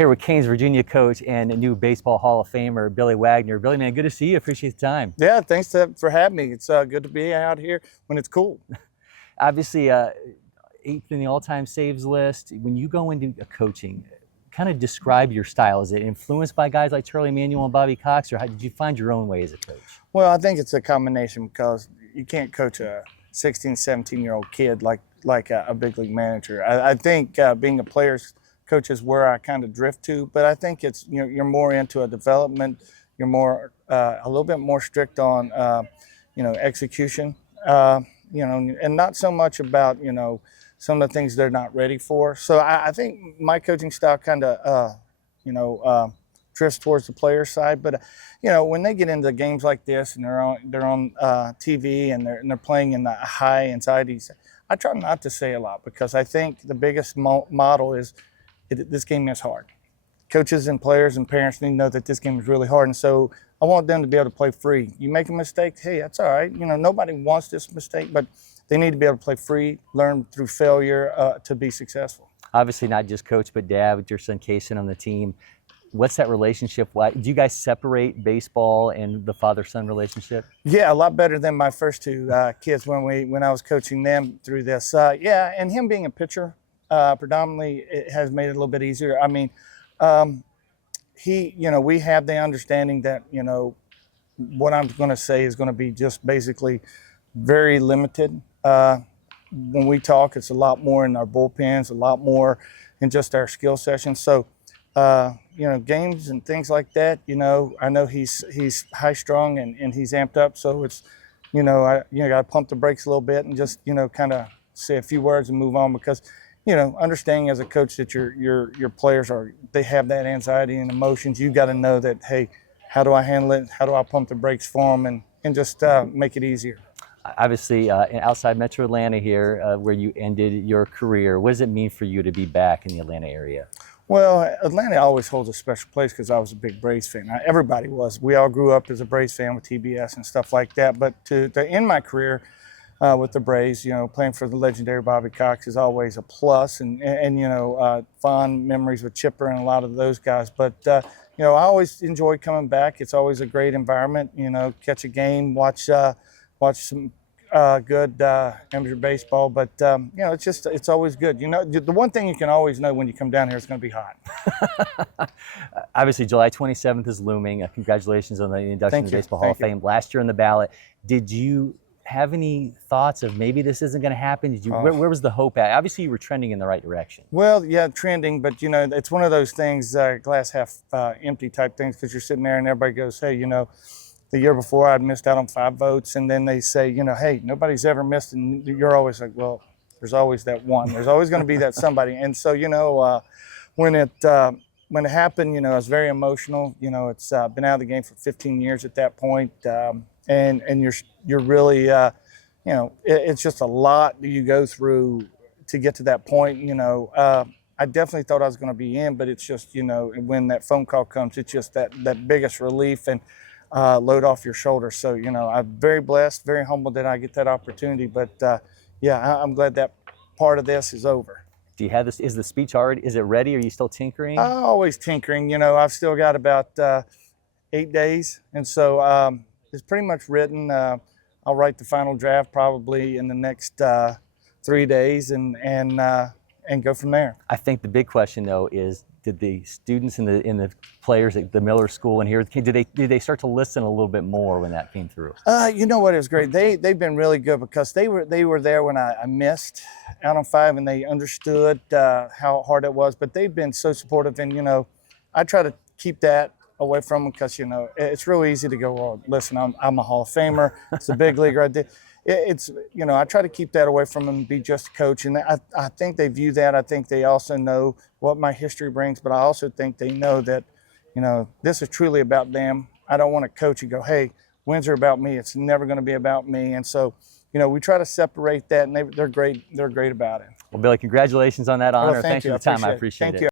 Here with Canes, Virginia coach and a new Baseball Hall of Famer, Billy Wagner. Billy, man, good to see you. Appreciate the time. Yeah, thanks for having me. It's good to be out here when it's cool. Obviously, 8th in the all-time saves list. When you go into coaching, kind of describe your style. Is it influenced by guys like Charlie Manuel and Bobby Cox, or how did you find your own way as a coach? Well, I think it's a combination because you can't coach a 16, 17-year-old kid like a big league manager. I think being a player's coach is where I kind of drift to, but I think it's you're more into a development. You're more a little bit more strict on execution. And not so much about some of the things they're not ready for. So I think my coaching style kind of drifts towards the player side. But when they get into games like this and they're on TV and they're playing in the high anxieties, I try not to say a lot because I think the biggest model is this game is hard. Coaches and players and parents need to know that this game is really hard, and so I want them to be able to play free. You make a mistake, hey, that's all right. Nobody wants this mistake, but they need to be able to play free, learn through failure to be successful. Obviously, not just coach, but dad with your son Kaysen on the team. What's that relationship like? Do you guys separate baseball and the father-son relationship? Yeah, a lot better than my first two kids when I was coaching them through this. Yeah, and him being a pitcher predominantly, it has made it a little bit easier. I mean, we have the understanding that what I'm going to say is going to be just basically very limited. When we talk, it's a lot more in our bullpens, a lot more in just our skill sessions. So, games and things like that, I know he's high strung and he's amped up. So it's, got to pump the brakes a little bit and just, kind of say a few words and move on because, understanding as a coach that your players they have that anxiety and emotions. You got to know that, hey, how do I handle it? How do I pump the brakes for them and just make it easier? Obviously, outside Metro Atlanta here, where you ended your career, what does it mean for you to be back in the Atlanta area? Well, Atlanta always holds a special place because I was a big Braves fan. Everybody was. We all grew up as a Braves fan with TBS and stuff like that. But to end my career with the Braves, playing for the legendary Bobby Cox is always a plus, and fond memories with Chipper and a lot of those guys. But I always enjoy coming back. It's always a great environment. Catch a game, watch some good amateur baseball. But it's always good. The one thing you can always know when you come down here, it's going to be hot. Obviously, July 27th is looming. Congratulations on the induction to the Baseball Hall of Fame. Last year on the ballot, did you have any thoughts of maybe this isn't going to happen? Did you? Where was the hope at? Obviously, you were trending in the right direction. Well, yeah, trending, but it's one of those things, glass half empty type things, because you're sitting there and everybody goes, hey, the year before I'd missed out on 5 votes, and then they say, hey, nobody's ever missed, and you're always like, well, there's always that one. There's always going to be that somebody, and so when it happened, I was very emotional. It's been out of the game for 15 years at that point. And you're really, it's just a lot that you go through to get to that point. I definitely thought I was going to be in, but it's just, when that phone call comes, it's just that biggest relief and load off your shoulders. So, I'm very blessed, very humbled that I get that opportunity. But I'm glad that part of this is over. Do you have this? Is the speech already? Is it ready? Are you still tinkering? Always tinkering. I've still got about 8 days, and so. It's pretty much written. I'll write the final draft probably in the next 3 days and go from there. I think the big question though is, did the students and the players at the Miller School and here, did they start to listen a little bit more when that came through? You know what? It was great. They've been really good because they were there when I missed out on 5 and they understood how hard it was. But they've been so supportive, and I try to keep that away from them because it's real easy to go, well, listen, I'm a Hall of Famer, it's a big leaguer. I try to keep that away from them and be just a coach, and I think they view that. I think they also know what my history brings, but I also think they know that this is truly about them. I don't want to coach and go, hey, wins are about me. It's never going to be about me. And so we try to separate that, and they're great about it. Well, Billy, congratulations on that honor. Well, Thanks for the time. I appreciate it. Thank you.